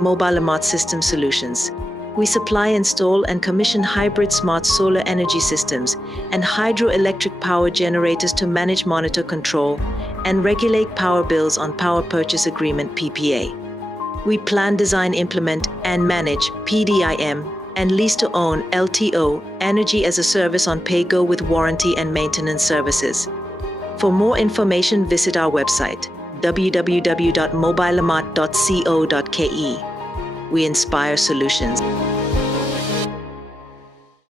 MobileMART System Solutions. We supply, install, and commission hybrid smart solar energy systems and hydroelectric power generators to manage, monitor, control, and regulate power bills on Power Purchase Agreement (PPA. We plan, design, implement, and manage PDIM and lease-to-own (LTO) energy as a service on pay-go with warranty and maintenance services. For more information, visit our website www.mobilemart.co.ke. We inspire solutions.